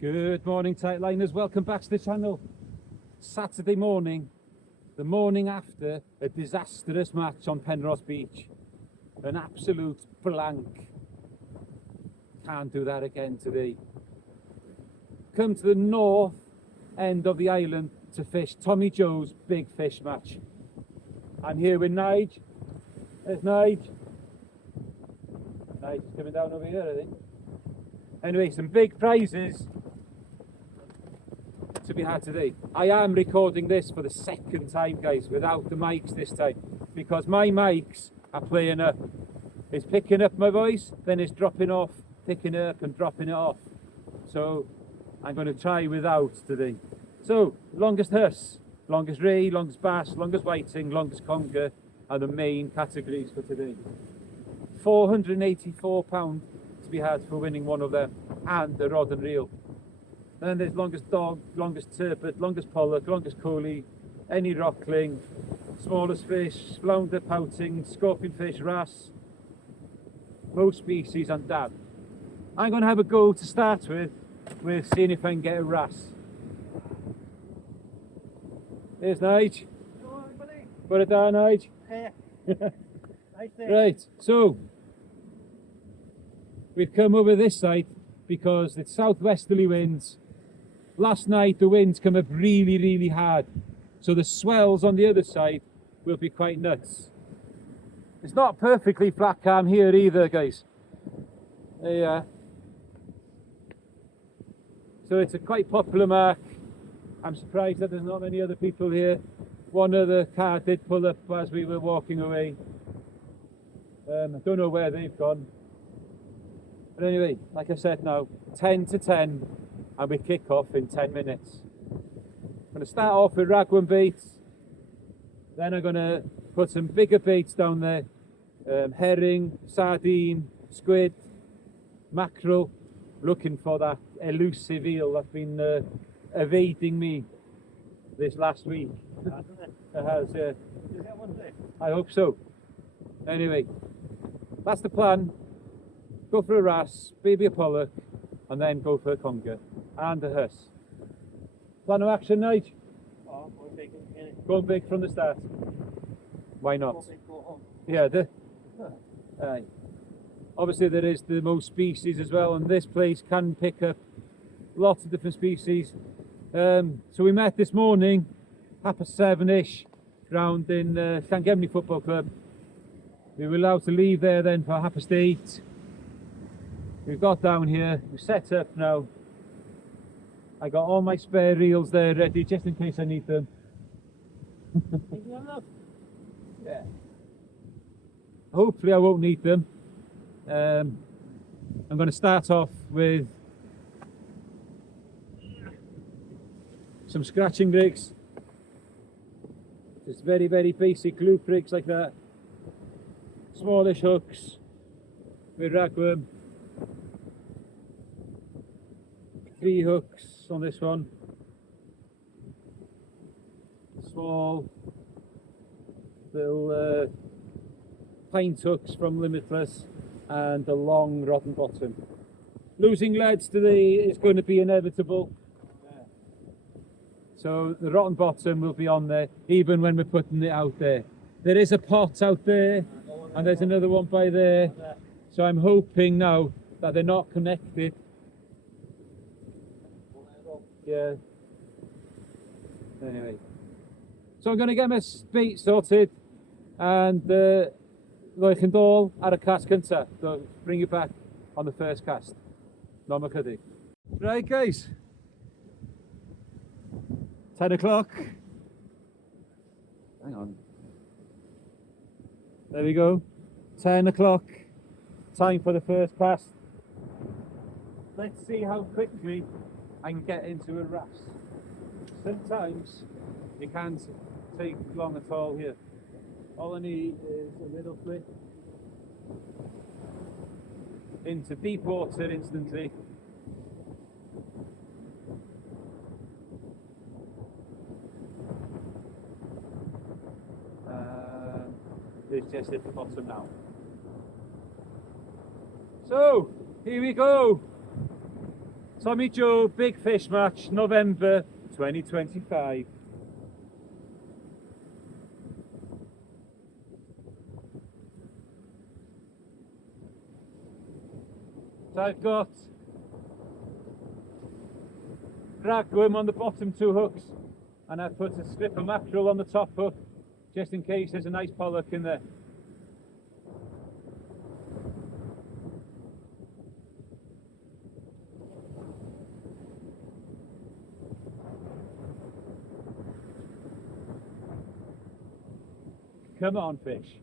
Good morning, Tightliners. Welcome back to the channel. Saturday morning, the morning after a disastrous match on Penrose Beach. An absolute blank. Can't do that again today. Come to the north end of the island to fish Tommy Joe's big fish match. I'm here with Nige. There's Nige. Nige's coming down over here, I think. Anyway, some big prizes to be had today. I am recording this for the second time, guys, without the mics this time, because my mics are playing up. It's picking up my voice, then it's dropping off, picking it up and dropping it off. So I'm going to try without today. So longest Huss, longest ray, longest bass, longest whiting, longest conger are the main categories for today. £484 to be had for winning one of them, and the rod and reel. Then there's longest dog, longest turbot, longest pollock, longest coley, any rockling, smallest fish, flounder, pouting, scorpion fish, wrasse, most species and dab. I'm going to have a go to start with seeing if I can get a wrasse. There's Nige. Put it down, Nige. Right, so we've come over this side because it's southwesterly winds. Last night the winds come up really hard, so the swells on the other side will be quite nuts. It's not perfectly flat calm here either, guys. There you are. So it's a quite popular mark. I'm surprised that there's not many other people here. One other car did pull up as we were walking away. I don't know where they've gone. But anyway, like I said now, 10 to 10, and we kick off in 10 minutes. I'm going to start off with ragworm baits. Then I'm going to put some bigger baits down there. Herring, sardine, squid, mackerel. Looking for that elusive eel that's been evading me this last week. It has, yeah. I hope so. Anyway, that's the plan. Go for a wrasse, maybe a pollock, and then go for a conger and a Huss. Plan of action, Nige? Oh, Going big from the start. Why not? Go home. Yeah, aye. Obviously there is the most species as well, and this place can pick up lots of different species. So we met this morning, 7:30ish, round in Anglesey Football Club. We were allowed to leave there then for 8:30. We've got down here, we're set up now. I got all my spare reels there ready just in case I need them. Yeah. Hopefully I won't need them. I'm going to start off with some scratching rigs. Just very basic loop rigs like that. Smallish hooks with ragworm. 3 hooks on this one. Small little pint hooks from Limitless, and a long rod and bottom. Losing leads today is going to be inevitable. So the rod and bottom will be on there even when we're putting it out there. There is a pot out there and there's another one by there. So I'm hoping now that they're not connected. Yeah. Anyway. So I'm going to get my bait sorted, and like and all at a cast cynta. So bring it back on the first cast. No more cuddy. Right, guys. 10 o'clock. Hang on. There we go. 10 o'clock. Time for the first cast. Let's see how quickly I can get into a wrasse. Sometimes it can't take long at all here. All I need is a little flip into deep water instantly. It's just at the bottom now. So, here we go. Tommy Joe Big Fish Match, November 2025. So I've got ragworm on the bottom two hooks, and I've put a strip of mackerel on the top hook, just in case there's a nice pollock in there. Come on, fish.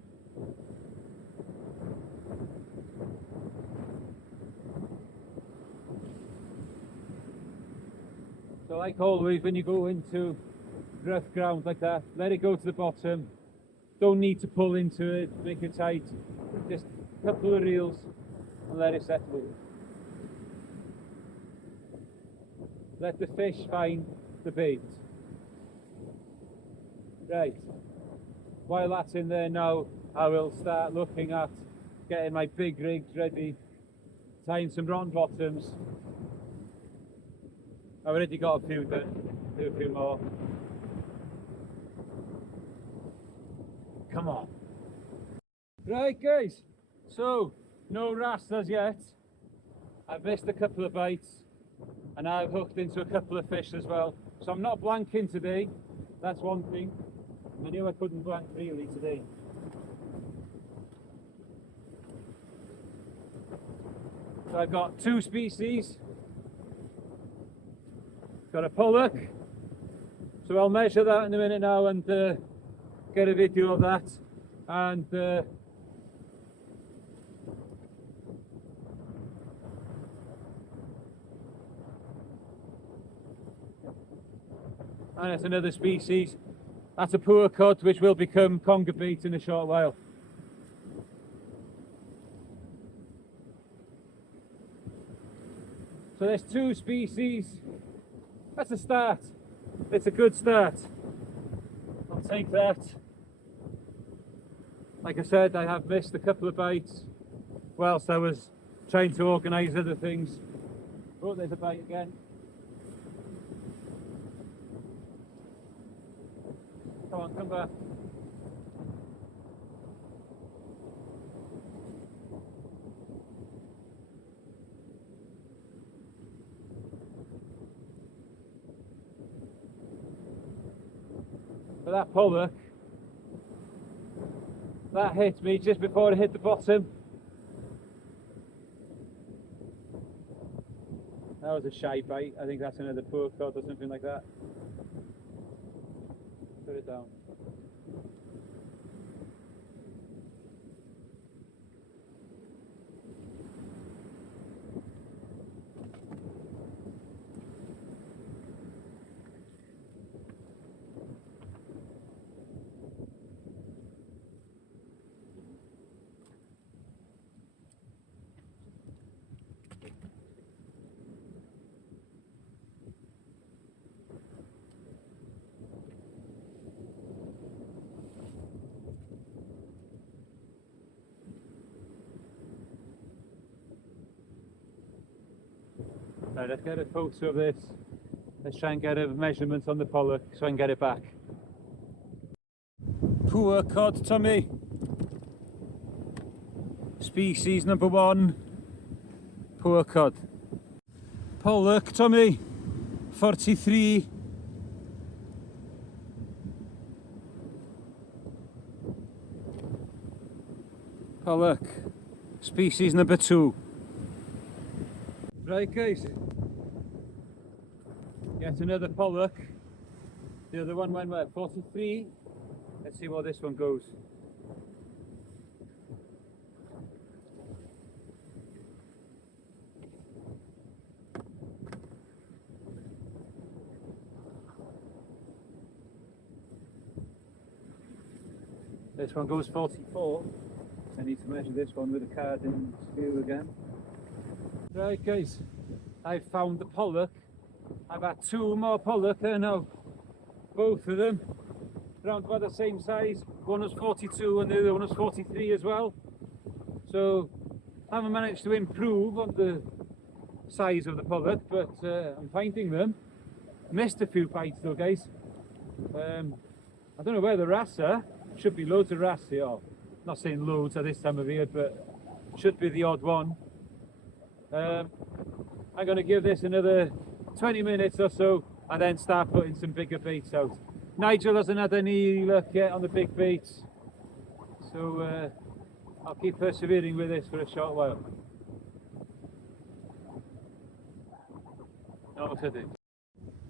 So like always, when you go into rough ground like that, let it go to the bottom. Don't need to pull into it, make it tight. Just a couple of reels and let it settle. Let the fish find the bait. Right. While that's in there now, I will start looking at getting my big rigs ready, tying some round bottoms. I've already got a few done, do a few more. Come on. Right guys, so no wrasse as yet. I've missed a couple of bites and I've hooked into a couple of fish as well. So I'm not blanking today, that's one thing. I knew I couldn't blank really today. So I've got two species. Got a pollock, so I'll measure that in a minute now and get a video of that, and it's another species. That's a poor cod which will become conger bait in a short while. So there's two species. That's a start. It's a good start. I'll take that. Like I said, I have missed a couple of bites whilst I was trying to organise other things. Oh, there's a bite again. Come on, come back. But that pollock, that hit me just before it hit the bottom. That was a shy bite. I think that's another poor cod or something like that. Put it down. Right, let's get a photo of this. Let's try and get a measurement on the pollock so I can get it back. Poor cod, Tommy. Species number 1. Poor cod. Pollock, Tommy. 43. Pollock. Species number 2. Right guys, get another pollock. The other one went where? 43. Let's see where this one goes. This one goes 44. I need to measure this one with a card and screw again. Right guys, I've found the pollock. I've had 2 more pollock there now. Both of them around about the same size. One was 42 and the other one was 43 as well. So I haven't managed to improve on the size of the pollock, but I'm finding them. Missed a few bites though, guys. I don't know where the wrasse are. Should be loads of wrasse here. Not saying loads at this time of year, but should be the odd one. I'm going to give this another 20 minutes or so and then start putting some bigger baits out. Nigel hasn't had any luck yet on the big baits, so I'll keep persevering with this for a short while.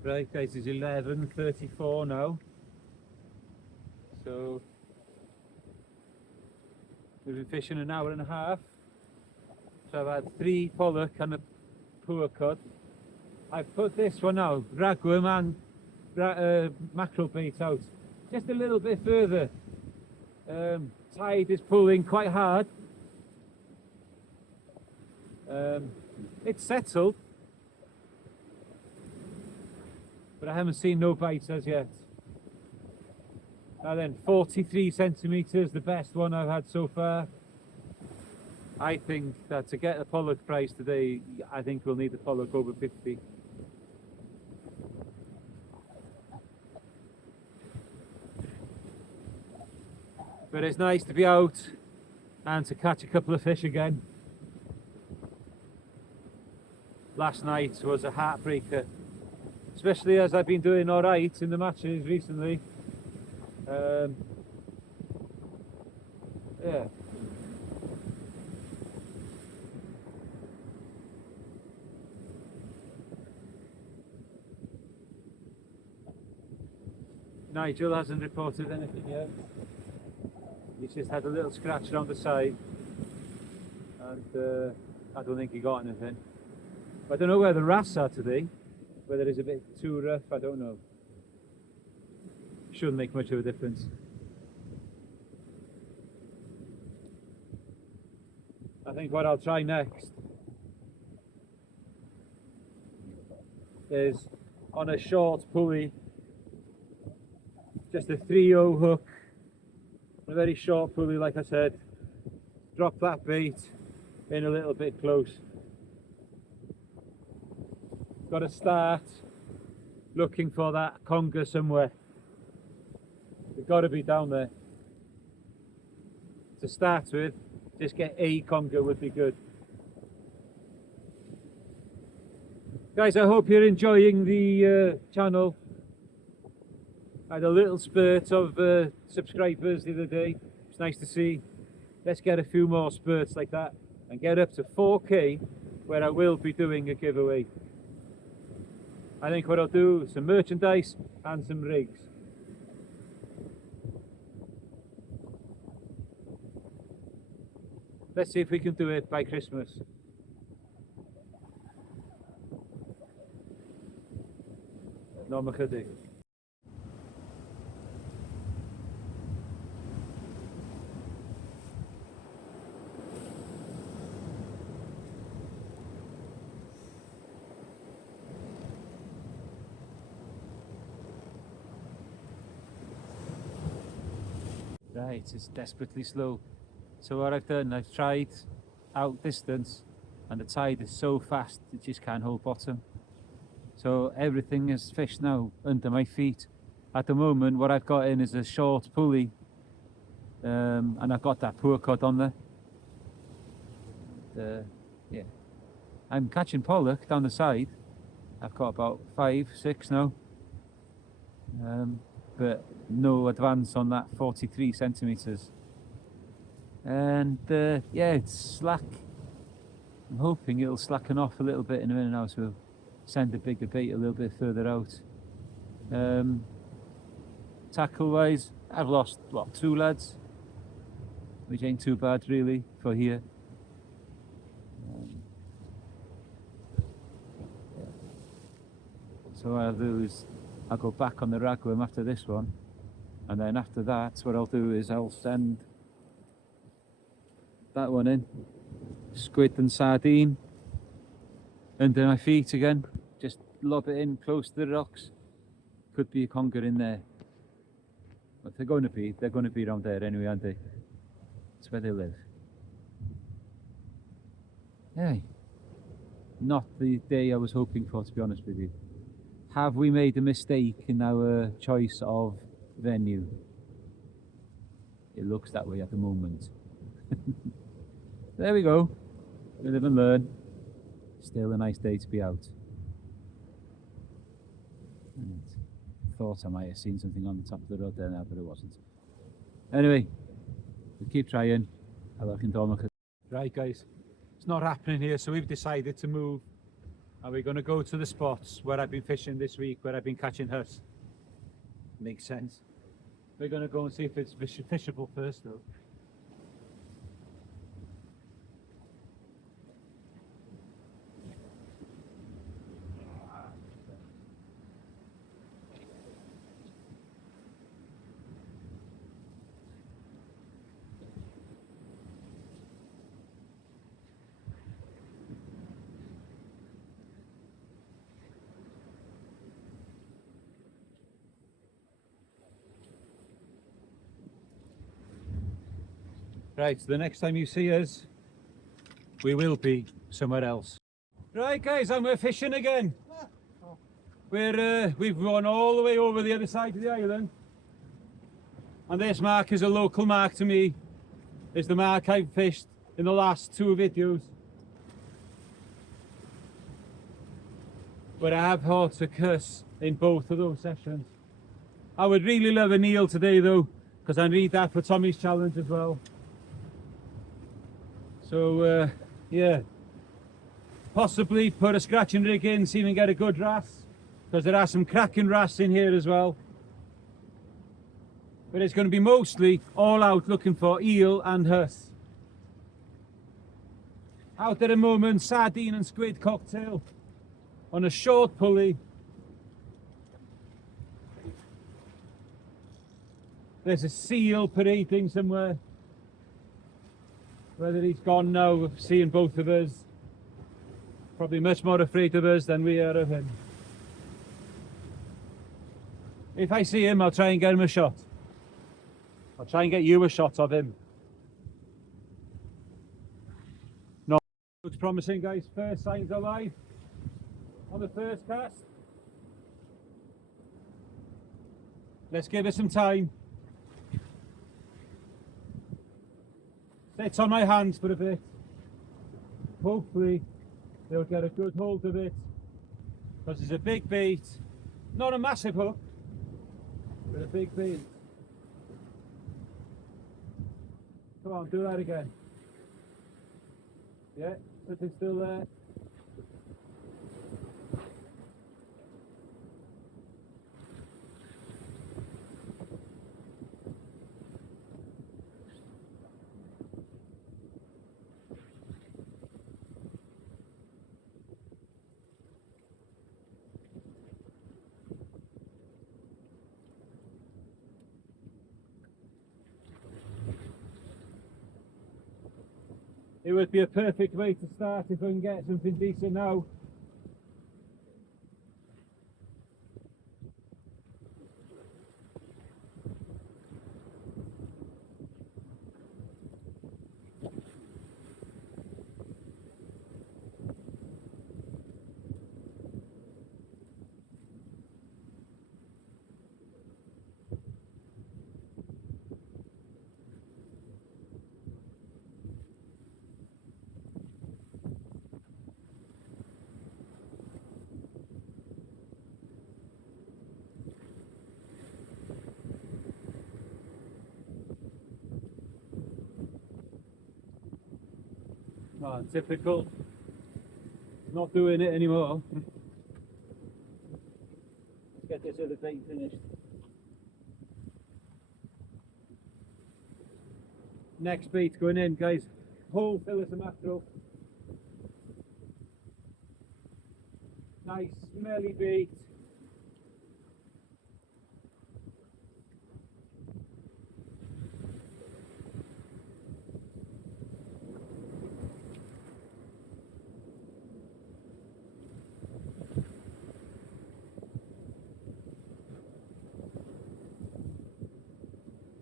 Right guys, it's 11:34 now, so we've been fishing an hour and a half. So I've had 3 pollock and a poor cod. I've put this one out, ragworm and mackerel bait out, just a little bit further. Tide is pulling quite hard. It's settled, but I haven't seen no bites as yet. Now then, 43 centimetres, the best one I've had so far. I think that to get the pollock price today, I think we'll need the pollock over 50. But it's nice to be out and to catch a couple of fish again. Last night was a heartbreaker, especially as I've been doing alright in the matches recently. Yeah. Nigel hasn't reported anything yet. He's just had a little scratch around the side, and I don't think he got anything. I don't know where the wrasse are today, whether it's a bit too rough, I don't know. Shouldn't make much of a difference. I think what I'll try next is on a short pulley, just a 3/0 hook, a very short pulley like I said, drop that bait in a little bit close. Got to start looking for that conger somewhere. They've got to be down there. To start with, just get a conger would be good. Guys, I hope you're enjoying the channel. I had a little spurt of subscribers the other day. It's nice to see. Let's get a few more spurts like that and get up to 4K, where I will be doing a giveaway. I think what I'll do is some merchandise and some rigs. Let's see if we can do it by Christmas. No mackerel. Right, it's desperately slow. So what I've done, I've tried out distance and the tide is so fast it just can't hold bottom. So everything is fish now under my feet. At the moment what I've got in is a short pulley, and I've got that poor cod on there. Yeah, I'm catching pollock down the side. I've got about 5, 6 now. But no advance on that 43 centimetres. And yeah, it's slack. I'm hoping it'll slacken off a little bit in a minute now, so we'll send a bigger bait a little bit further out. Tackle wise, I've lost, what, 2 lads, which ain't too bad really for here. So what I'll do is I'll go back on the ragworm after this one, and then after that what I'll do is I'll send that one in, squid and sardine under my feet again, just lob it in close to the rocks. Could be a conger in there, but they're going to be around there anyway, aren't they? That's where they live. Hey, not the day I was hoping for, to be honest with you. Have we made a mistake in our choice of venue? It looks that way at the moment. There we go. We live and learn. Still a nice day to be out. And thought I might have seen something on the top of the road there now, but it wasn't. Anyway, we keep trying. Right guys, it's not happening here, so we've decided to move. And we're going to go to the spots where I've been fishing this week, where I've been catching Huss. Makes sense. We're going to go and see if it's fishable first though. Right, so the next time you see us, we will be somewhere else. Right guys, and we're fishing again. We've gone all the way over the other side of the island. And this mark is a local mark to me. It's the mark I've fished in the last 2 videos. But I have caught a cuss in both of those sessions. I would really love an eel today though, because I need that for Tommy's challenge as well. So yeah, possibly put a scratching rig in, see if we can get a good wrasse, because there are some cracking wrasse in here as well. But it's going to be mostly all out looking for eel and Huss. Out at the moment, sardine and squid cocktail on a short pulley. There's a seal parading somewhere. Whether he's gone now, seeing both of us, probably much more afraid of us than we are of him. If I see him, I'll try and get him a shot. I'll try and get you a shot of him. No, looks promising guys, first signs are live on the first cast. Let's give it some time. Sits on my hands for a bit. Hopefully they'll get a good hold of it, because it's a big bait, not a massive hook, but a big bait. Come on, do that again. Yeah, sitting still there. It would be a perfect way to start if I can get something decent now. Oh, typical. Not doing it anymore. Let's get this other bait finished. Next bait going in, guys. Whole fillet of mackerel. Nice, smelly bait.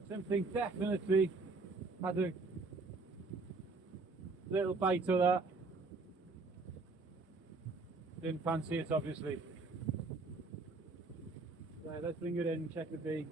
Something definitely had a little bite of that. Didn't fancy it, obviously. Right, let's bring it in, check the bait.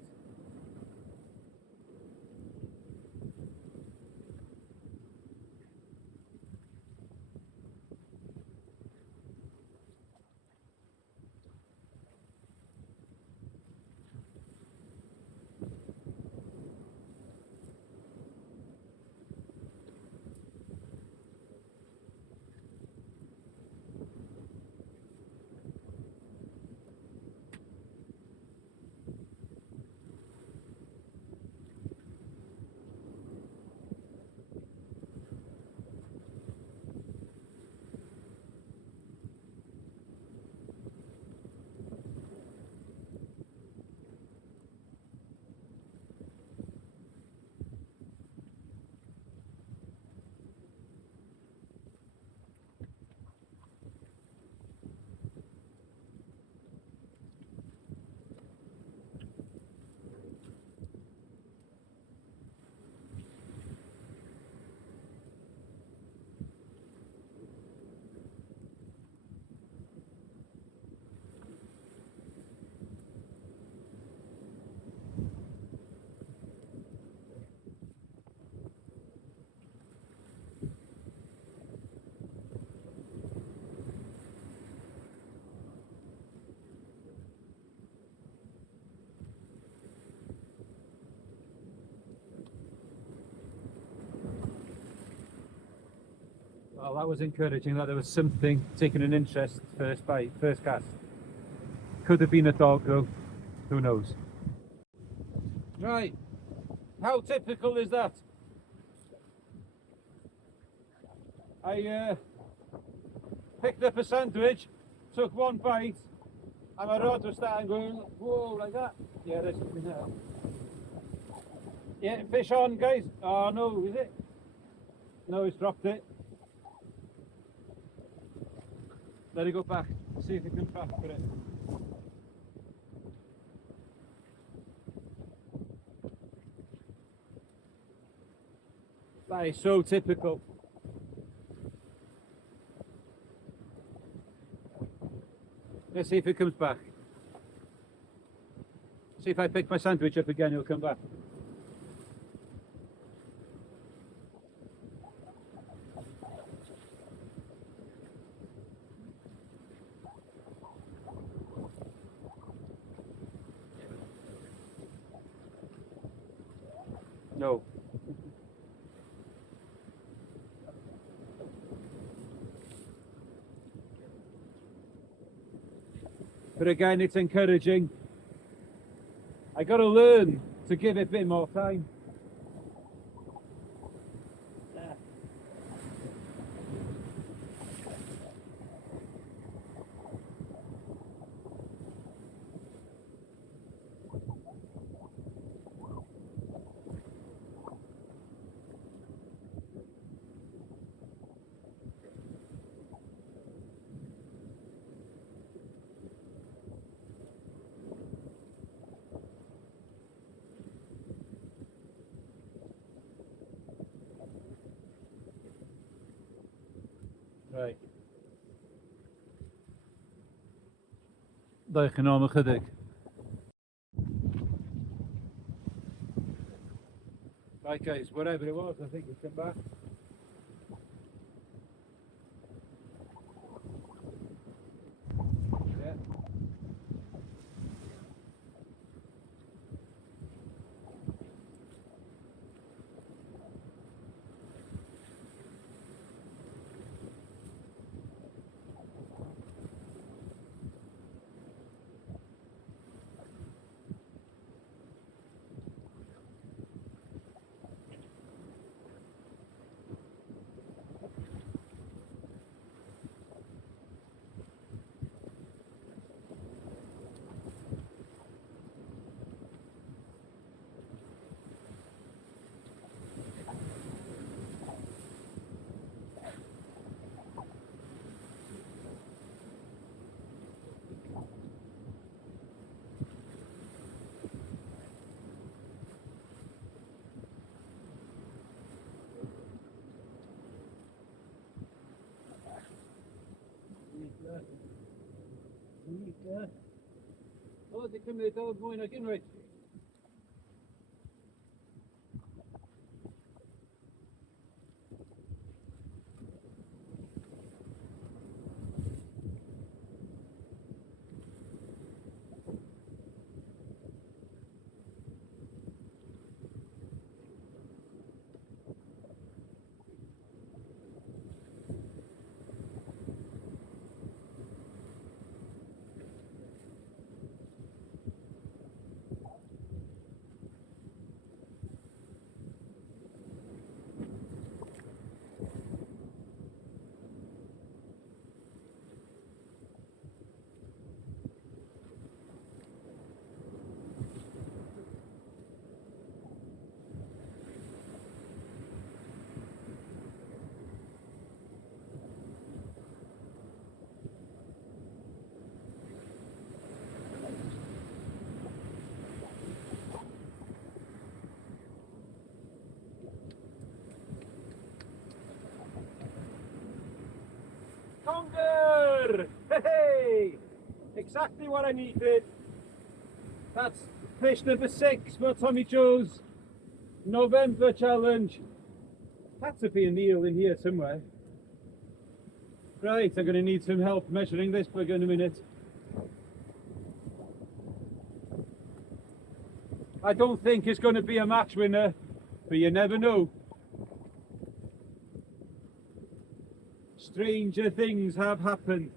Well, that was encouraging that there was something taking an interest first bite, first cast. Could have been a dog though, who knows. Right, how typical is that? I picked up a sandwich, took one bite, and my rod was starting going, whoa, like that. Yeah, there's something there. Yeah, fish on, guys. Oh no, is it? No, he's dropped it. Let it go back, see if it comes back for it. That is so typical. Let's see if it comes back. See if I pick my sandwich up again, it'll come back. No. But again, it's encouraging. I got to learn to give it a bit more time. Right. Daar genomen gedig. Right guys, whatever it was, I think it's come back. Yeah. Yeah. Oh, they cymryd o mwy nag unwaith. Conger! Hey! Exactly what I needed. That's fish number 6 for Tommy Joe's November challenge. Had to be an eel in here somewhere. Right, I'm going to need some help measuring this bug in a minute. I don't think it's going to be a match winner, but you never know. Stranger things have happened.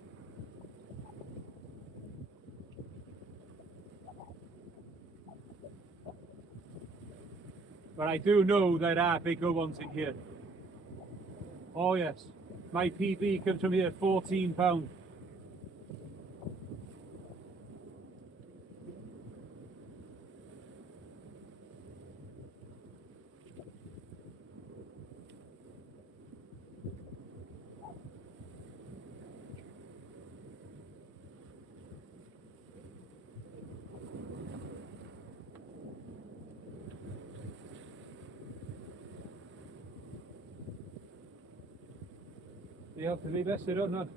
But I do know there are bigger ones in here. Oh yes, my PB comes from here, £14. You have to leave this, don't know.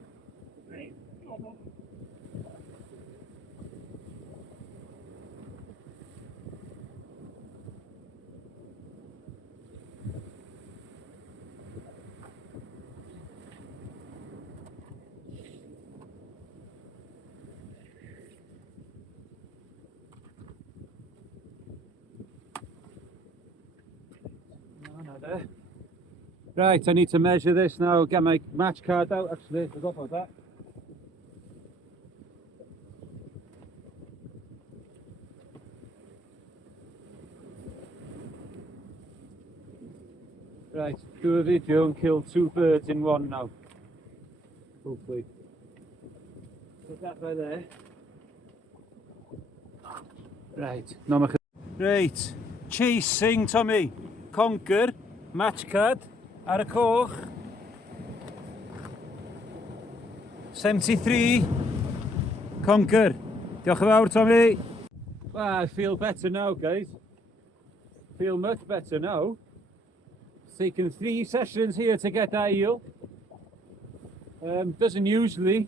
There. Right, I need to measure this now, get my match card out. Actually, I forgot about that. Right, do a video and kill 2 birds in one now. Hopefully. Put that by there. Right, right, chasing Tommy. Conger, match card, ar y coch. 73. Conger. Diolch yn fawr, Tommy. Well, I feel better now, guys. Feel much better now. It's taken 3 sessions here to get that eel. Doesn't usually.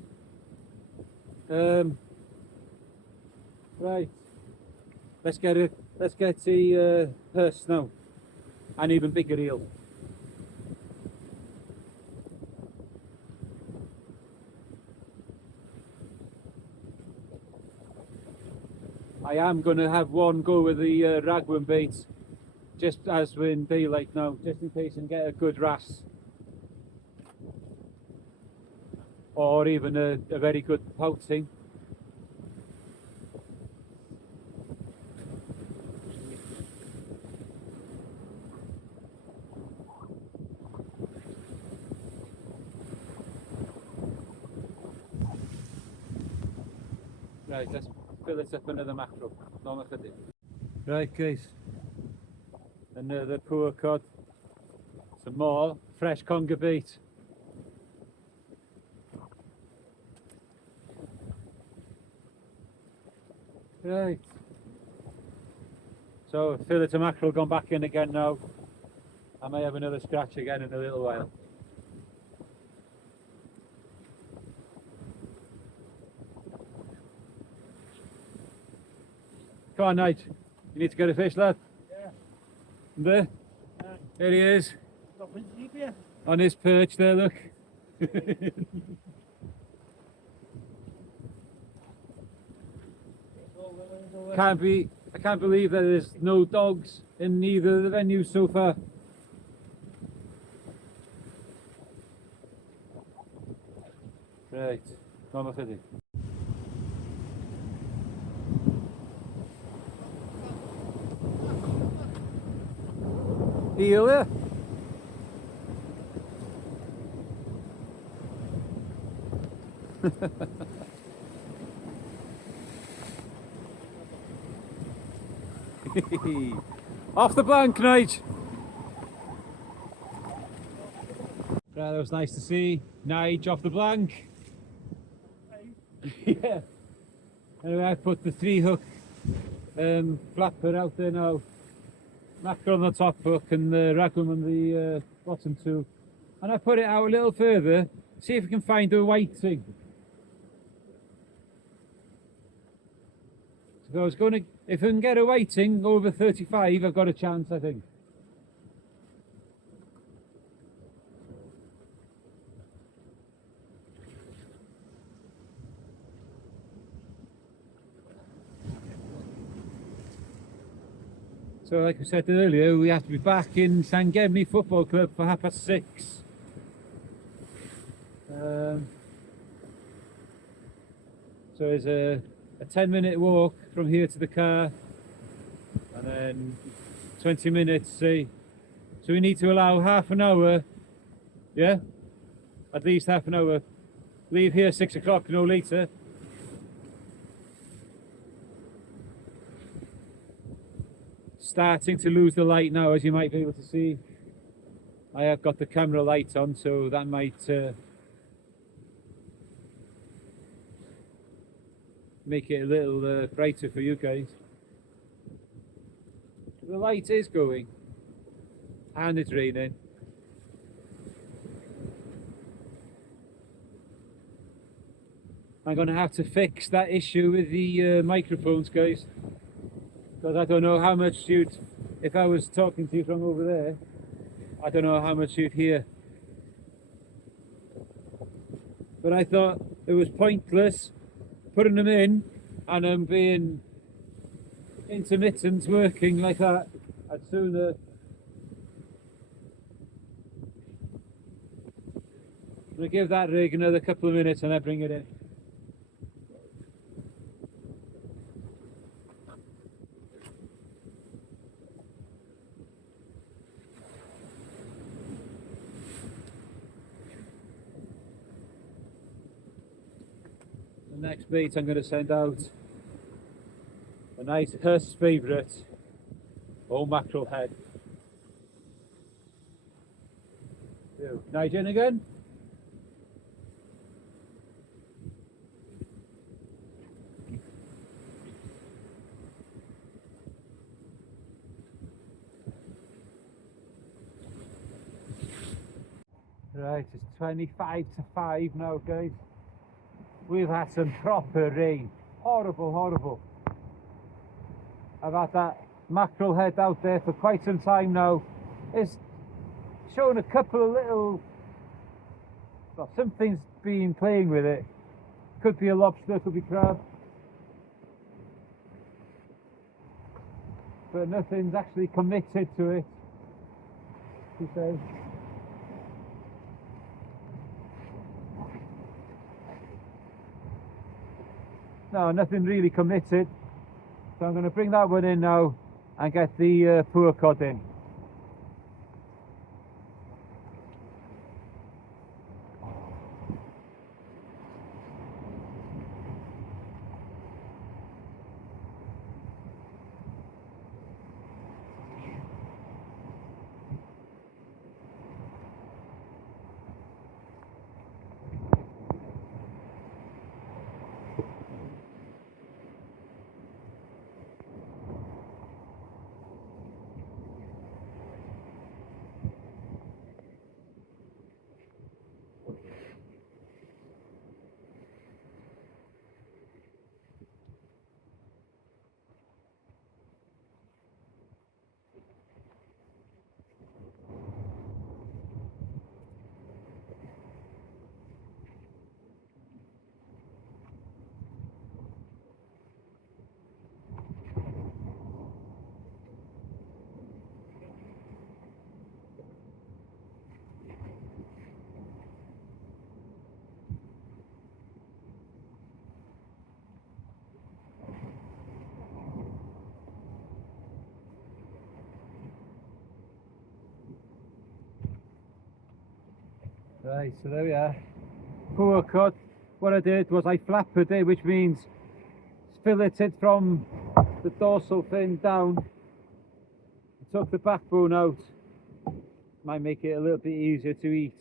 Right. Let's get the Huss now. An even bigger eel. I am going to have one go with the ragworm bait, just as we're in daylight now, just in case I can get a good wrasse. Or even a very good pouting. Right, let's fill this up another mackerel. Right guys, another poor cod, some more fresh conger bait. Right, so fillet of mackerel gone back in again now. I may have another scratch again in a little while. Come on, Nige. You need to get a fish, lad. Yeah. There. There he is. Nothing deep here. On his perch there, look. I can't believe that there's no dogs in either of the venues so far. Right, come on, Fiddy. Eel there. Off the blank, Nige. Right, that was nice to see. Nige off the blank. Yeah. Anyway, I put the 3-hook flapper out there now. Mackerel on the top hook and the ragworm on the bottom 2. And I put it out a little further, see if we can find a whiting. So I was going to, if I can get a whiting over 35, I've got a chance, I think. So like I said earlier, we have to be back in Anglesey Football Club for 6:30. So it's a 10-minute walk from here to the car, and then 20 minutes, see. So we need to allow half an hour, yeah? At least half an hour. Leave here 6 o'clock, no later. Starting to lose the light now, as you might be able to see. I have got the camera light on, so that might make it a little brighter for you guys. The light is going, and it's raining. I'm going to have to fix that issue with the microphones, guys. Because I don't know how much you'd, if I was talking to you from over there, I don't know how much you'd hear. But I thought it was pointless putting them in and them being intermittent working like that. I'd sooner I'm going to give that rig another couple of minutes and then bring it in. Next bait I'm going to send out a nice Huss favourite, old mackerel head. Nige in again. Right, it's 25 to 5 now, guys. We've had some proper rain. Horrible, horrible. I've had that mackerel head out there for quite some time now. It's shown a couple of little, well, something's been playing with it. Could be a lobster, could be crab. But nothing's actually committed to it, he says. No, nothing really committed. So I'm going to bring that one in now and get the poor cod in. Right, so there we are. Poor cut. What I did was I flapped it, which means filleted from the dorsal fin down. I took the backbone out. Might make it a little bit easier to eat.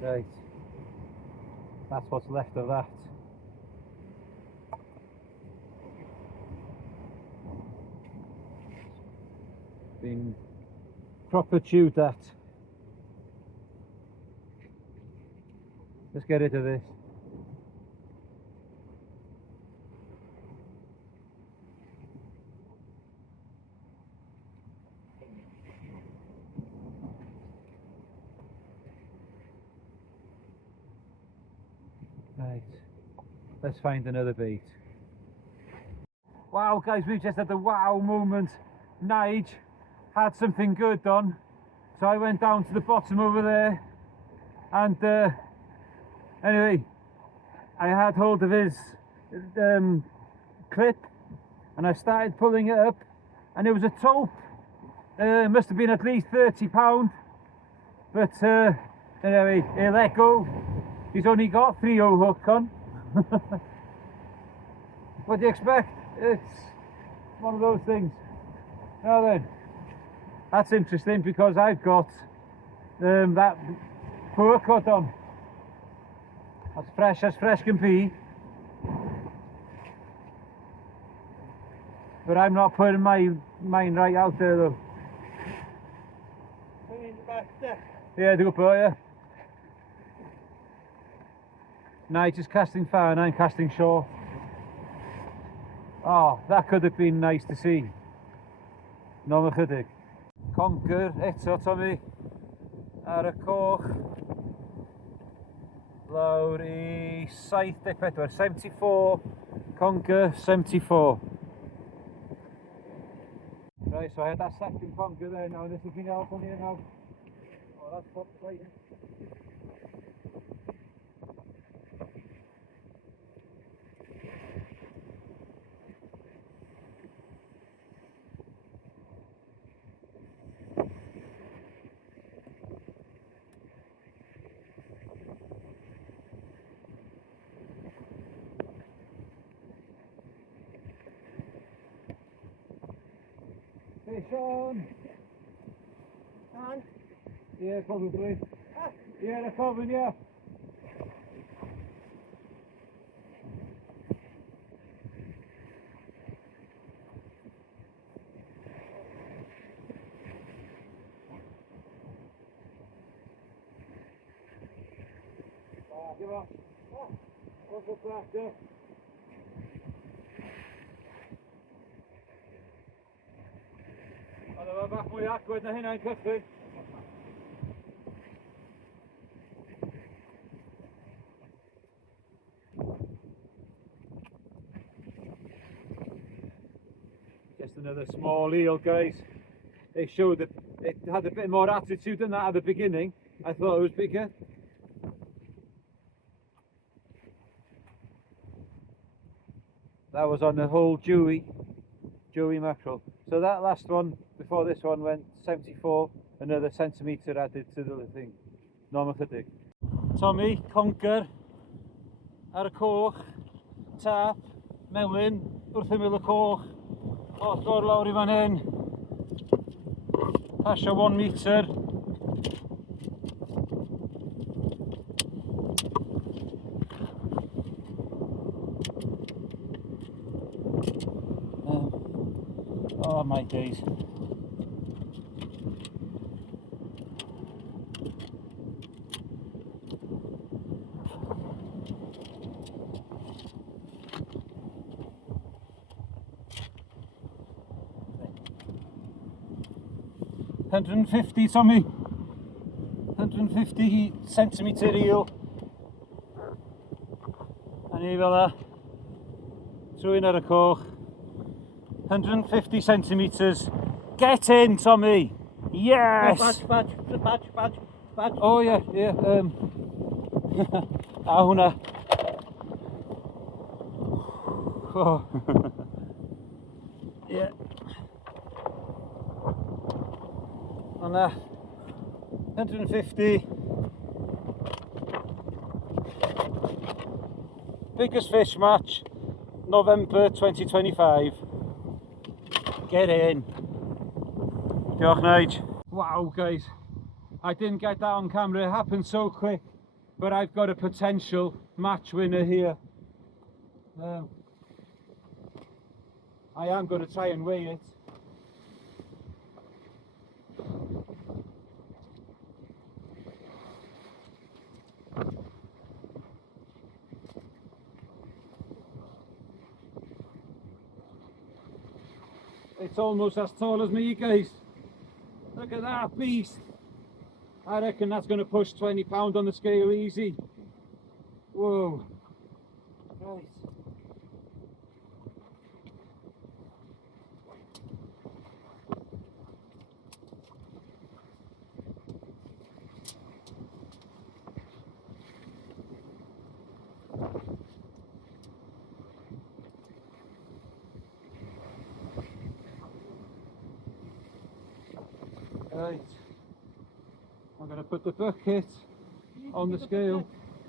Right, that's what's left of that. Been proper chewed at. Let's get rid of this. Right, let's find another bait. Wow guys, we've just had the wow moment. Nige had something good on, so I went down to the bottom over there, and anyway, I had hold of his clip and I started pulling it up, and it was a taupe. Must have been at least £30, but anyway, he let go. He's only got 3/0 hook on. What do you expect? It's one of those things. Now then, that's interesting because I've got that poor cut on. As fresh can be. But I'm not putting mine right out there though. Put it in the back there. Yeah, do it, yeah. Nige is casting far and I'm casting short. Oh, that could have been nice to see. No ma chydig. Conger eto Tommy ar y coch. Lawr I 74, 74. Conger 74. Right, so I had that second conger there now, and there's something else on here now. Oh, that's popped right. Fish on! On? Yeah, probably. Ah. Yeah, they're coming, yeah. Give up. What's the tractor? Ano fe bach mwy agwedd na hynna'n cychwyn. Just another small eel, guys. They showed that it had a bit more attitude than that at the beginning. I thought it was bigger. That was on the whole dewy mackerel. So that last one before this one went 74, another centimetre added to the thing. Normal chydig. Tommy, Conger, ar y coch, tap, melyn, wrth ymyl y coch, o'r lawr I fan hyn, pasio 1 metre. Oh my days. $150, Tommy. 150 centimetre eel. A ni fel la. Trwyn ar y coch. 150 centimetres. Get in, Tommy! Yes! Badge. Oh yeah. A hwnna. Oh. Yeah. Hwnna. 150. Biggest fish match, November 2025. Get in. Diolch, Nige. Wow, guys. I didn't get that on camera. It happened so quick. But I've got a potential match winner here. I am going to try and weigh it. It's almost as tall as me, guys. Look at that beast. I reckon that's going to push 20 pound on the scale easy. Whoa. Right. Right. I'm going to put the bucket on the scale.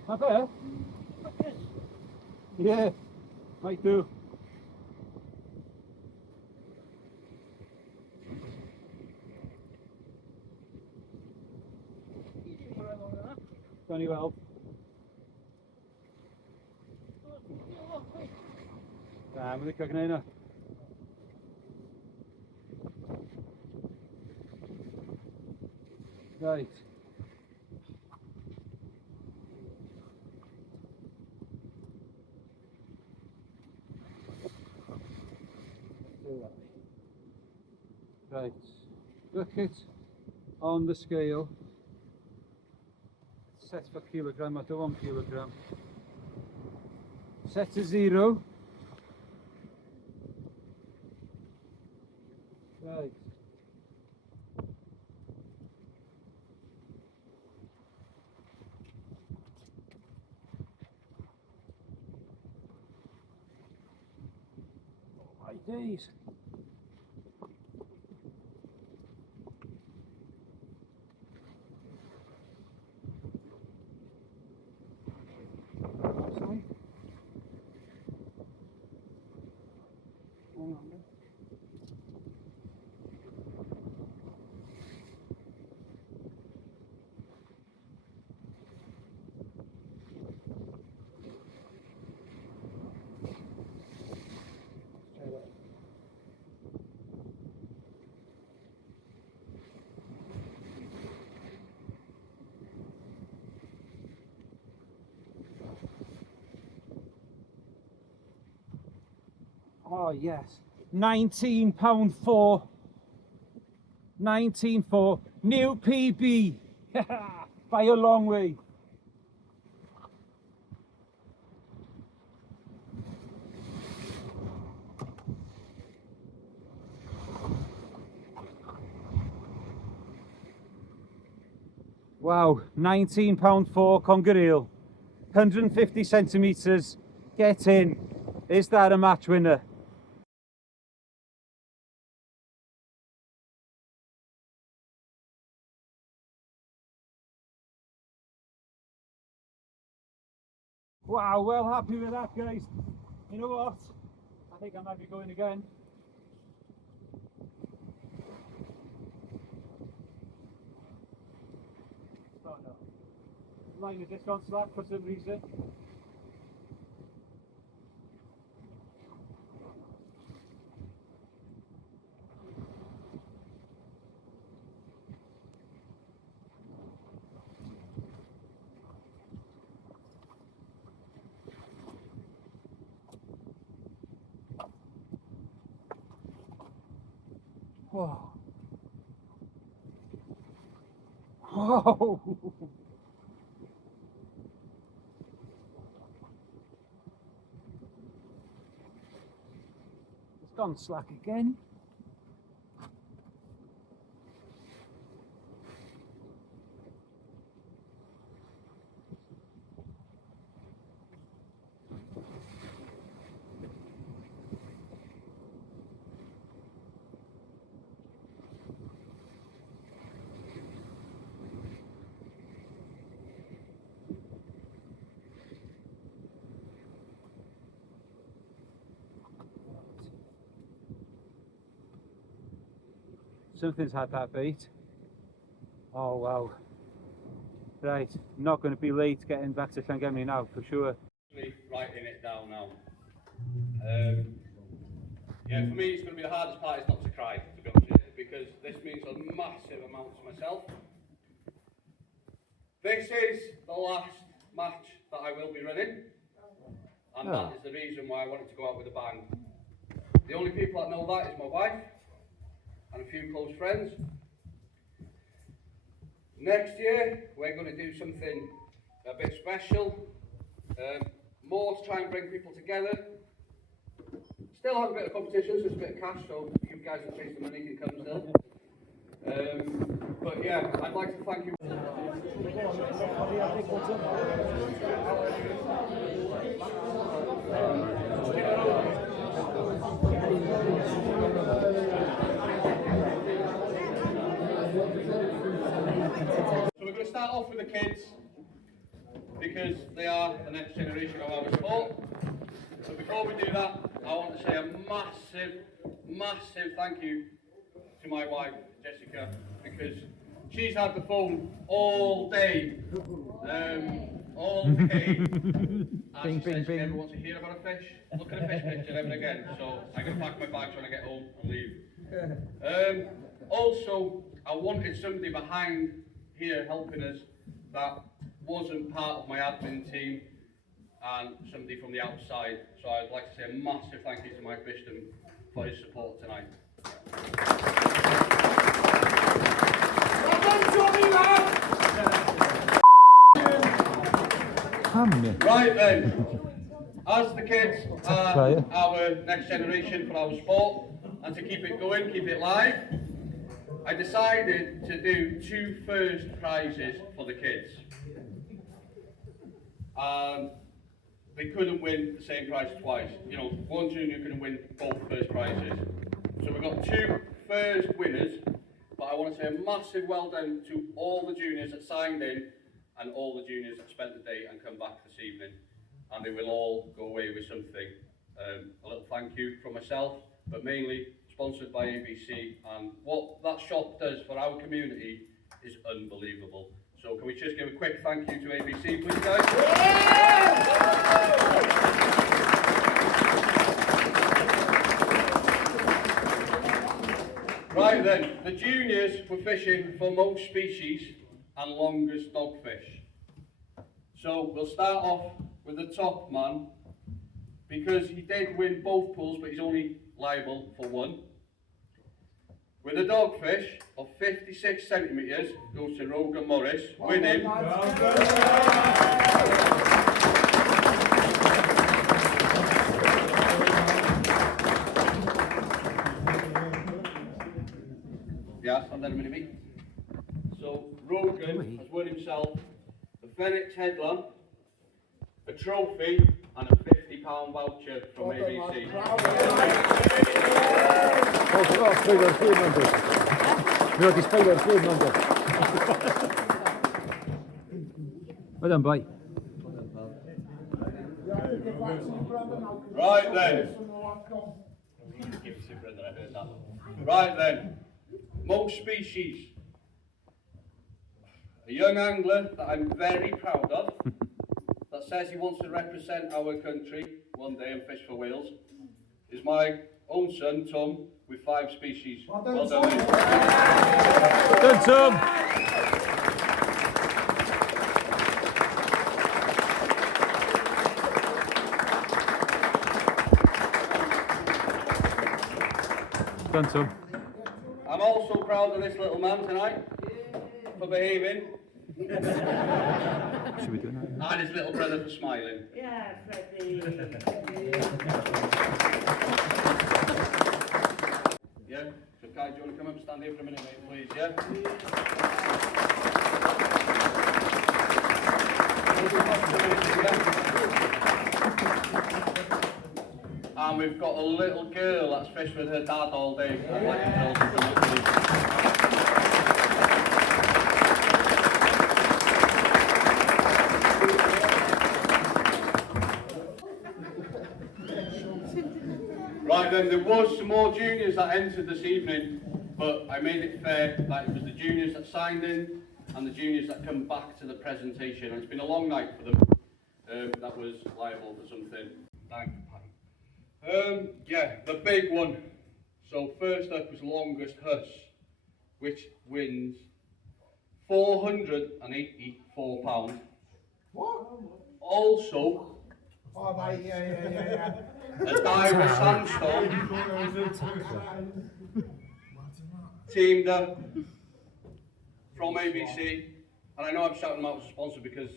I bet. Yeah, might do. Very well. I'm going to cook now. Right. Right. Bucket on the scale. Set for kilogram at 1 kilogram. Set to 0. Right. Oh my days. Sorry. Hang on. Oh yes, £19.4. 19.4, new PB, by a long way. Wow, £19.4 conger eel, 150 centimetres, get in. Is that a match winner? Wow, well happy with that, guys. You know what? I think I might be going again. Oh no. Line has just gone slack for some reason. Whoa. Whoa. It's gone slack again. Something's had that bait. Oh wow. Right, not going to be late getting back to Llangefni now for sure. Writing it down now. Yeah, for me it's going to be the hardest part is not to cry, to be honest with you, because this means a massive amount to myself. This is the last match that I will be running, and that is the reason why I wanted to go out with a bang. The only people that know that is my wife and a few close friends. Next year we're going to do something a bit special, more to try and bring people together. Still have a bit of competition, so it's a bit of cash, so you guys that chase the money can come still. But yeah, I'd like to thank you. So we're going to start off with the kids, because they are the next generation of our sport. So before we do that, I want to say a massive, massive thank you to my wife, Jessica, because she's had the phone all day. And she says she never wants to hear about a fish. Look at a fish picture ever again. So I'm going to pack my bags when I get home and leave. Also, I wanted somebody behind here helping us that wasn't part of my admin team and somebody from the outside. So I'd like to say a massive thank you to Mike Bishton for his support tonight. Right then, as the kids are our next generation for our sport, and to keep it going, keep it live, I decided to do 2 first prizes for the kids. And they couldn't win the same prize twice. You know, one junior couldn't win both first prizes. So we've got 2 first winners, but I want to say a massive well done to all the juniors that signed in and all the juniors that spent the day and come back this evening. And they will all go away with something. A little thank you from myself, but mainly sponsored by ABC. And what that shop does for our community is unbelievable. So can we just give a quick thank you to ABC, please, guys? Right then, the juniors were fishing for most species and longest dogfish. So we'll start off with the top man, because he did win both pools, but he's only liable for one. With a dogfish of 56 centimetres, goes to Rogan Morris, winning. Yeah, I'll let him in a minute. So Rogan has won himself the Phoenix headlamp, a trophy, and a £50 voucher from ABC. Well done, boy. Right then. Right then. Most species. A young angler that I'm very proud of, that says he wants to represent our country one day and fish for Wales, is my own son, Tom, with 5 species. Well done, mate. Done, Tom. Done, Tom. I'm also proud of this little man tonight for behaving. Should we do that? And his little brother for smiling. Yeah, Freddie. Yeah? So Kai, do you want to come up and stand here for a minute, mate, please, yeah? And we've got a little girl that's fished with her dad all day. I'd like to tell her to come up, please. Right then, there was some more juniors that entered this evening, but I made it fair that it was the juniors that signed in and the juniors that come back to the presentation. And it's been a long night for them. That was liable for something. Thank you, Paddy. Yeah, the big one. So first up was longest Huss, which wins £484. What? Also, Oh, mate, yeah. a Diver Sandstone teamed up from ABC, and I know I'm shouting them out as a sponsor because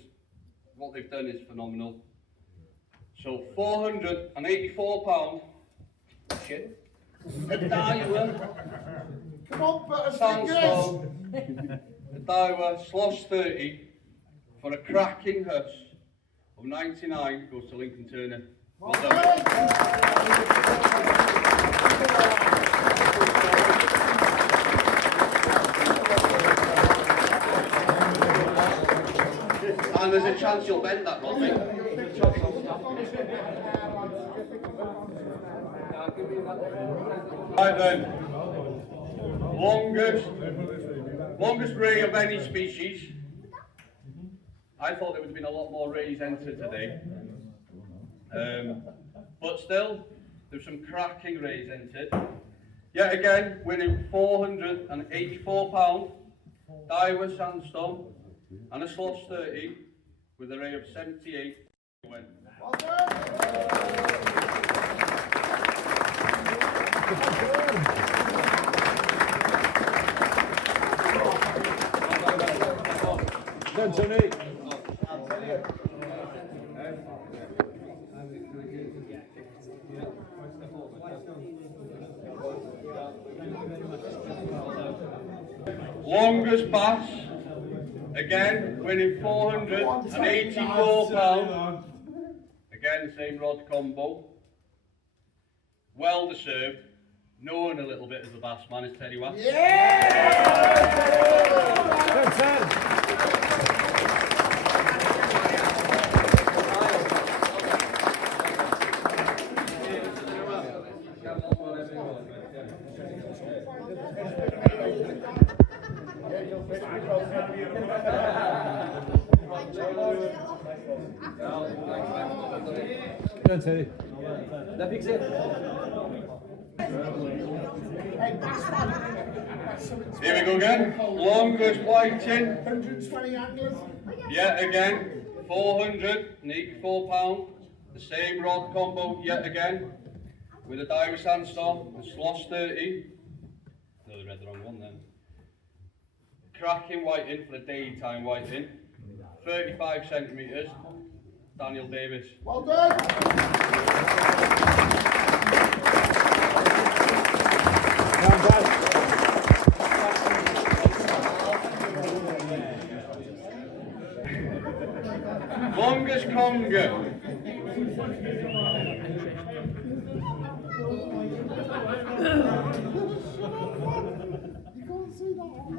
what they've done is phenomenal. So £484, shit, a Diver Come on, butter Sandstone, a Diver Slosh 30 for a cracking Huss of 99 goes to Lincoln Turner. Well done. And there's a chance you'll bend that, Rodney. Right then. Longest ray of any species. I thought there would have been a lot more rays entered today. But still, there's some cracking rays entered. Yet again, winning £484, Diver Sandstone, and a Slosh 30 with a ray of 78. Win. Done, Tony. Longest bass, again winning £484. Again, same rod combo. Well deserved. Knowing a little bit as the bass man is Teddy Watt. Done, Sam. Done, Teddy. That fix it. Here we go again. Longest whiting. 120 anglers. Yet again. £484. The same rod combo yet again. With a Diver Sandstone, a Slosh 30. No, they read the wrong one then. Cracking whiting for a daytime whiting. 35 centimetres. Daniel Davis. Well done. Longest Conger. You can't see that on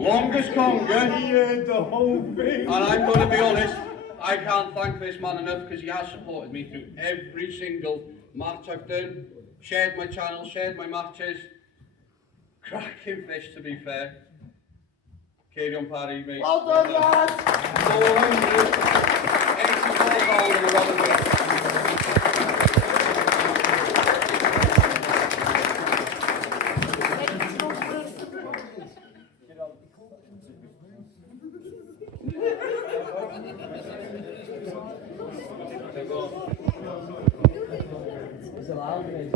Longest Conger. Conger. He heard the whole thing. And I'm going to be honest, I can't thank this man enough because he has supported me through every single match I've done, shared my channel, shared my matches. Cracking fish, to be fair. Carry on, Paddy, mate. Well done, lads. 484 pounds in a rubber.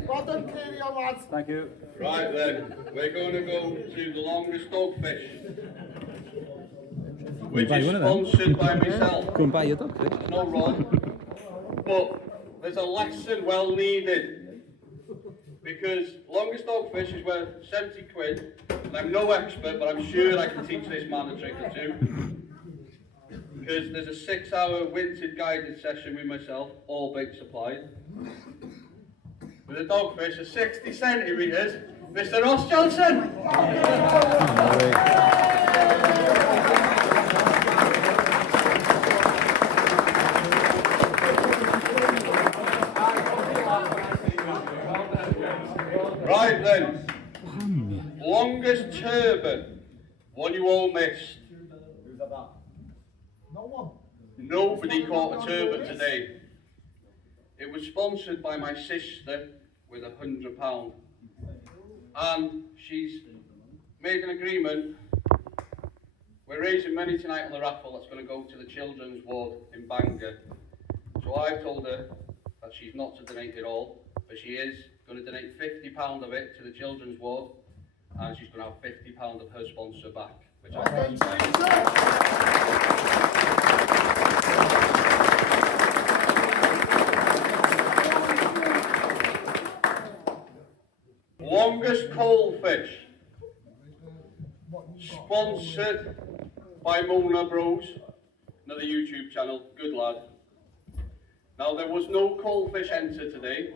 Well done, carry on, lads. Thank you. Right then, we're going to go to the longest dogfish, which is sponsored by myself. Go and buy your dogfish. No wrong, but there's a lesson well needed, because longest dogfish is worth 70 quid, and I'm no expert, but I'm sure I can teach this man a trick or two, because there's a 6-hour wintered guided session with myself, all bait supplied, with a dogfish of 60 centimetres, Mr. Ross Johnson! Right then, longest turban, one you all missed. No one. Nobody caught a turban today. It was sponsored by my sister with £100, and she's made an agreement. We're raising money tonight on the raffle that's going to go to the children's ward in Bangor. So I've told her that she's not to donate it all, but she is going to donate £50 of it to the children's ward, and she's going to have £50 of her sponsor back, which I'm very Longest coalfish, sponsored by Mona Bros, another YouTube channel, good lad. Now there was no coalfish entered today,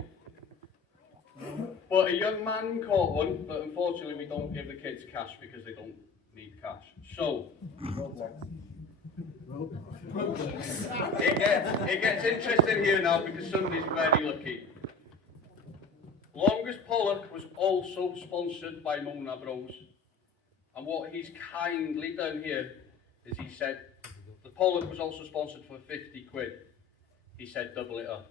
but a young man caught one, but unfortunately we don't give the kids cash because they don't need cash. So, it gets interesting here now because somebody's very lucky. Longest pollock was also sponsored by Mona Bros, and what he's kindly done here is he said the pollock was also sponsored for 50 quid. He said double it up.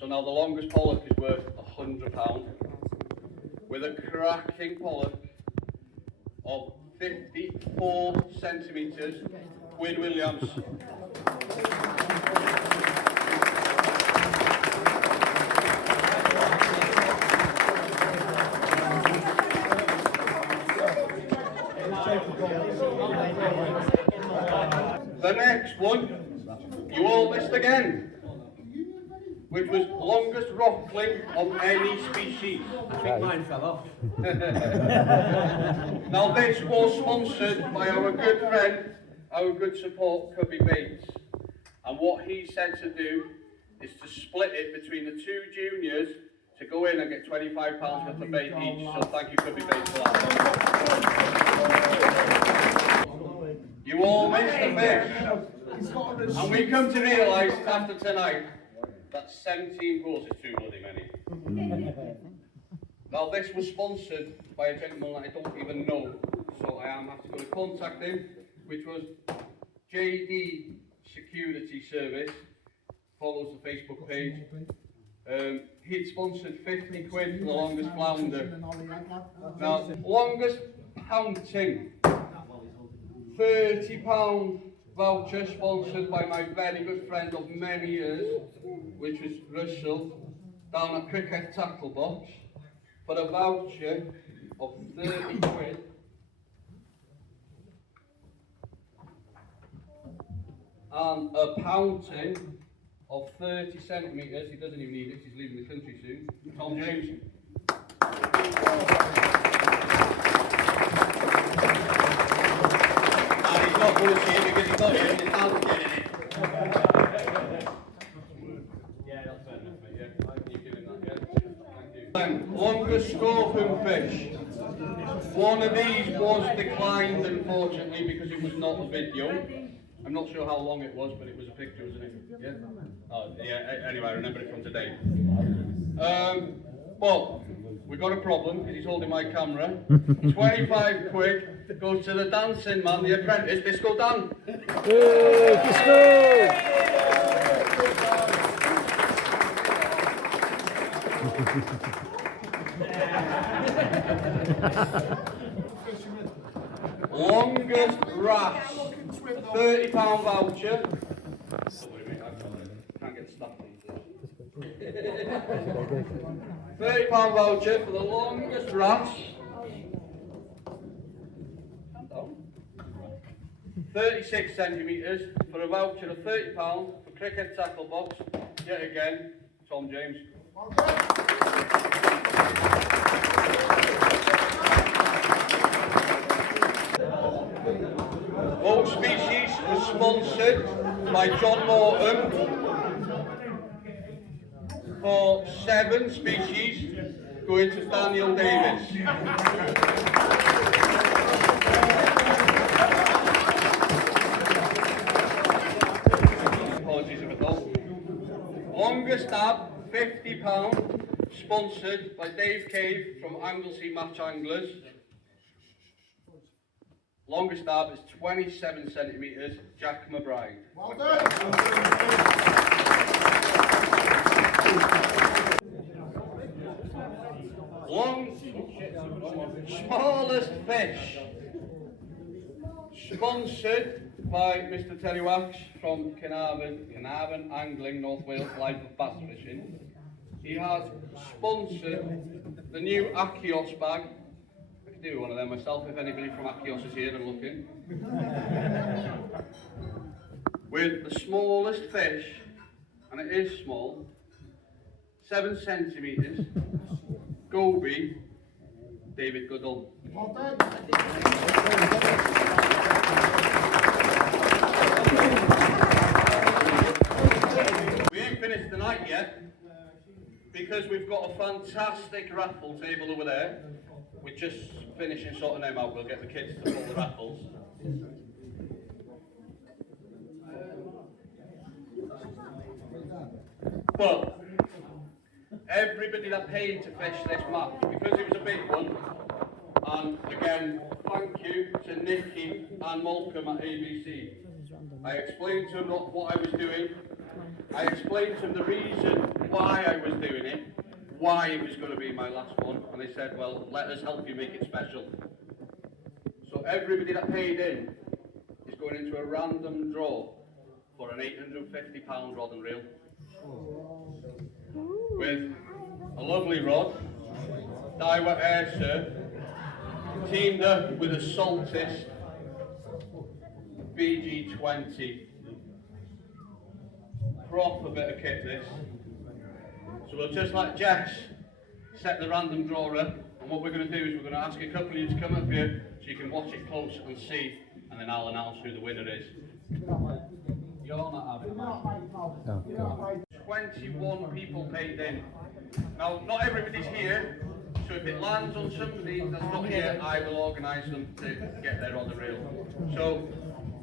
So now the longest pollock is worth £100 with a cracking pollock of 54 centimetres, Quinn Williams. The next one, you all missed again, which was longest rockling of any species. I think mine fell off. Now this was sponsored by our good friend, our good support, Cubby Bates. And what he said to do is to split it between the two juniors to go in and get £25 worth of bait each. So thank you, Cubby Bates, for that. You all missed the fish. And we come to realise after tonight that 17 pools is too bloody many. Now this was sponsored by a gentleman that I don't even know, so I am having to go to contact him, which was JD Security Service, follows the Facebook page. He'd sponsored 50 quid for the longest flounder. Now, longest pouncing, £30 voucher sponsored by my very good friend of many years, which was Russell, down at Cricket Tackle Box, for a voucher of 30 quid. And a pouncing of 30 centimetres. He doesn't even need it, he's leaving the country soon. Tom James. And he's not bullshit because he's not here and his hand's getting it. Yeah, that's fair enough, mate. Yeah, I can give him that, yeah. Thank you. Longest scorpion fish. One of these was declined, unfortunately, because it was not a video. I'm not sure how long it was, but it was a picture, wasn't it? Yeah? Oh, yeah, anyway, I remember it from today. But we've got a problem, because he's holding my camera. 25 quid goes to the dancing man, the apprentice, Disco Dan. Hey, Disco! Longest wrasse, £30 voucher. Can't get stuffed these days. £30 voucher for the longest wrasse. 36 centimetres for a voucher of £30 for cricket tackle box. Yet again, Tom James. Both species was sponsored by John Morton. For 7 species going to Daniel Davis. Apologies if I don't. Longest stab, £50, sponsored by Dave Cave from Anglesey Match Anglers. Longest stab is 27 centimetres, Jack McBride. Well done. Smallest fish, sponsored by Mr. Terry Wax from Carnarvon Angling, North Wales, Life of Bass Fishing. He has sponsored the new Achios bag. I could do one of them myself if anybody from Achios is here and looking. With the smallest fish, and it is small, 7 centimetres, goby, David Goodall. Well done. We ain't finished tonight yet, because we've got a fantastic raffle table over there. We're just finishing sorting them out. We'll get the kids to pull the raffles. But everybody that paid to fish this match, because it was a big one, and again, thank you to Nicky and Malcolm at ABC. I explained to them what I was doing. I explained to them the reason why I was doing it, why it was going to be my last one, and they said, well, let us help you make it special. So everybody that paid in is going into a random draw for an £850 rod and reel. With a lovely rod, Daiwa Air Surf, teamed up with a Saltist BG20. Proper bit of kit this. So we'll just let Jess set the random draw up, and what we're going to do is we're going to ask a couple of you to come up here so you can watch it close and see, and then I'll announce who the winner is. You're not having that. 21 people paid in. Now, not everybody's here, so if it lands on somebody that's not here, I will organise them to get their on the reel. So,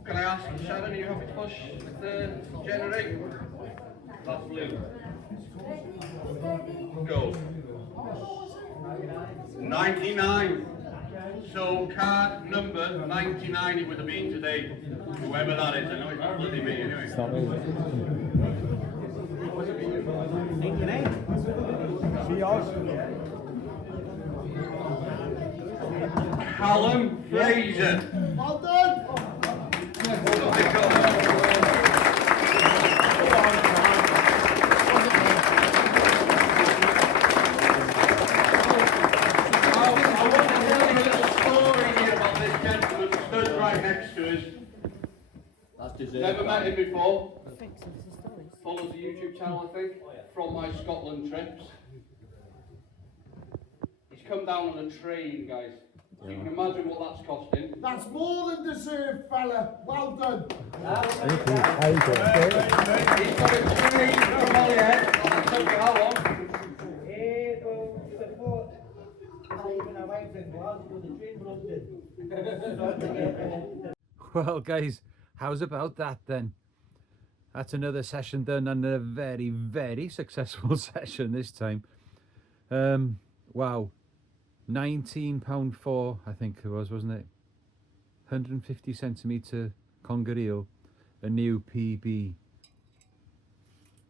can I ask Sharon, are you happy to push the generator? That's blue. Go. 99. So card number 99 it would have been today. Whoever that is, I know it's not bloody me anyway. Callum Fraser. Well done. Never met him before. Follows the YouTube channel, I think, from my Scotland trips. He's come down on a train, guys. So you can imagine what that's costing. That's more than deserved, fella. Well done. Thank you. How you doing? He's got a train from Holyhead. That took you how long? Well, guys, how's about that then? That's another session done, and a very, very successful session this time. Wow, £19.4, I think it was, wasn't it? 150 centimetre conger eel, a new PB.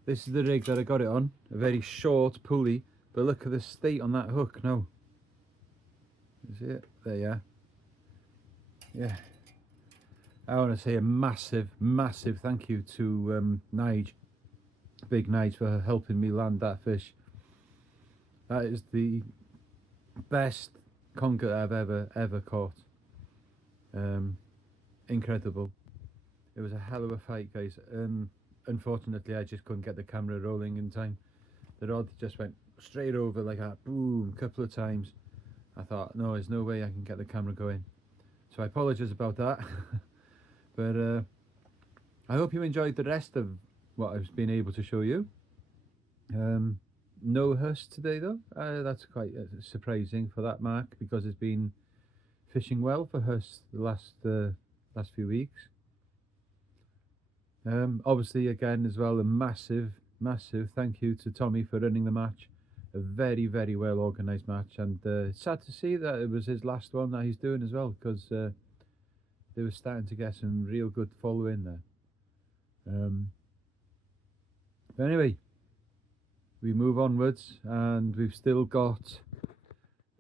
This is the rig that I got it on, a very short pulley, but look at the state on that hook now. Is it? There you are. Yeah. I want to say a massive, massive thank you to Nige, Big Nige, for helping me land that fish. That is the best conger I've ever caught. Incredible. It was a hell of a fight, guys. Unfortunately, I just couldn't get the camera rolling in time. The rod just went straight over like that, boom, a couple of times. I thought, no, there's no way I can get the camera going. So I apologise about that. But I hope you enjoyed the rest of what I've been able to show you. No Huss today though. That's quite surprising for that mark, because it's been fishing well for Huss the last few weeks. Obviously, again as well, a massive thank you to Tommy for running the match. A very, very well organised match, and it's sad to see that it was his last one that he's doing as well, because they were starting to get some real good following there. But anyway, we move onwards, and we've still got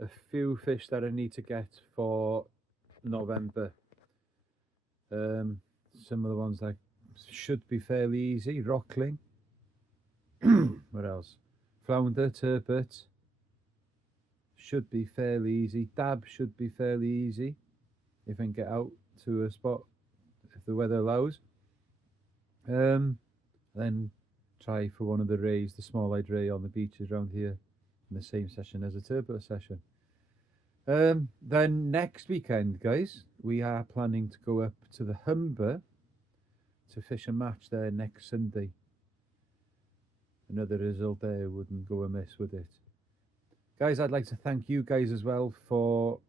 a few fish that I need to get for November. Some of the ones that should be fairly easy: rockling. What else? Flounder, turbot should be fairly easy. Dab should be fairly easy if I can get out to a spot if the weather allows. Then try for one of the rays, the small-eyed ray on the beaches around here, in the same session as a turbot session. Then next weekend, guys, we are planning to go up to the Humber to fish a match there next Sunday. Another result there wouldn't go amiss, would it? Guys, I'd like to thank you guys as well for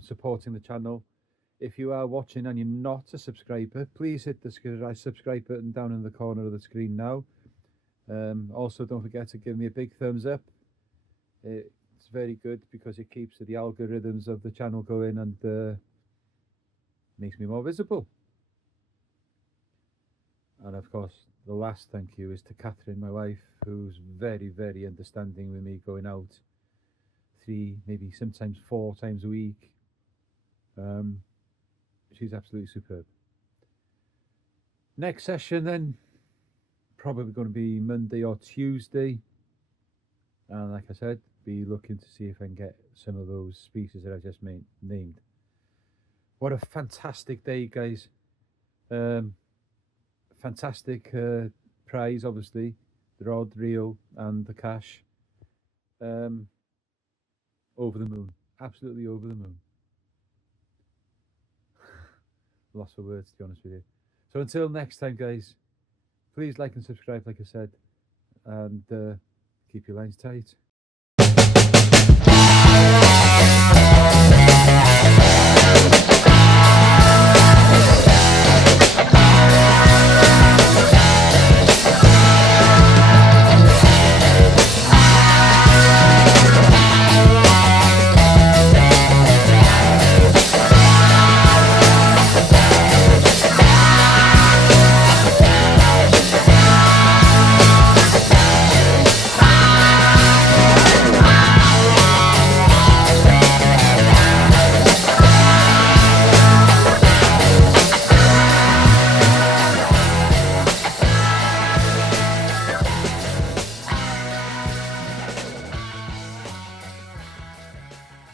supporting the channel. If you are watching and you're not a subscriber, please hit the subscribe button down in the corner of the screen now. Also, don't forget to give me a big thumbs up. It's very good because it keeps the algorithms of the channel going and makes me more visible. And of course, the last thank you is to Catherine, my wife, who's very, very understanding with me going out 3, maybe sometimes 4 times a week. She's absolutely superb. Next session then, probably going to be Monday or Tuesday. And like I said, be looking to see if I can get some of those species that I just named. What a fantastic day, guys. Fantastic prize, obviously, the rod, reel and the cash. Over the moon, absolutely over the moon. Lost for words, to be honest with you. So until next time, guys, please like and subscribe, like I said, and keep your lines tight.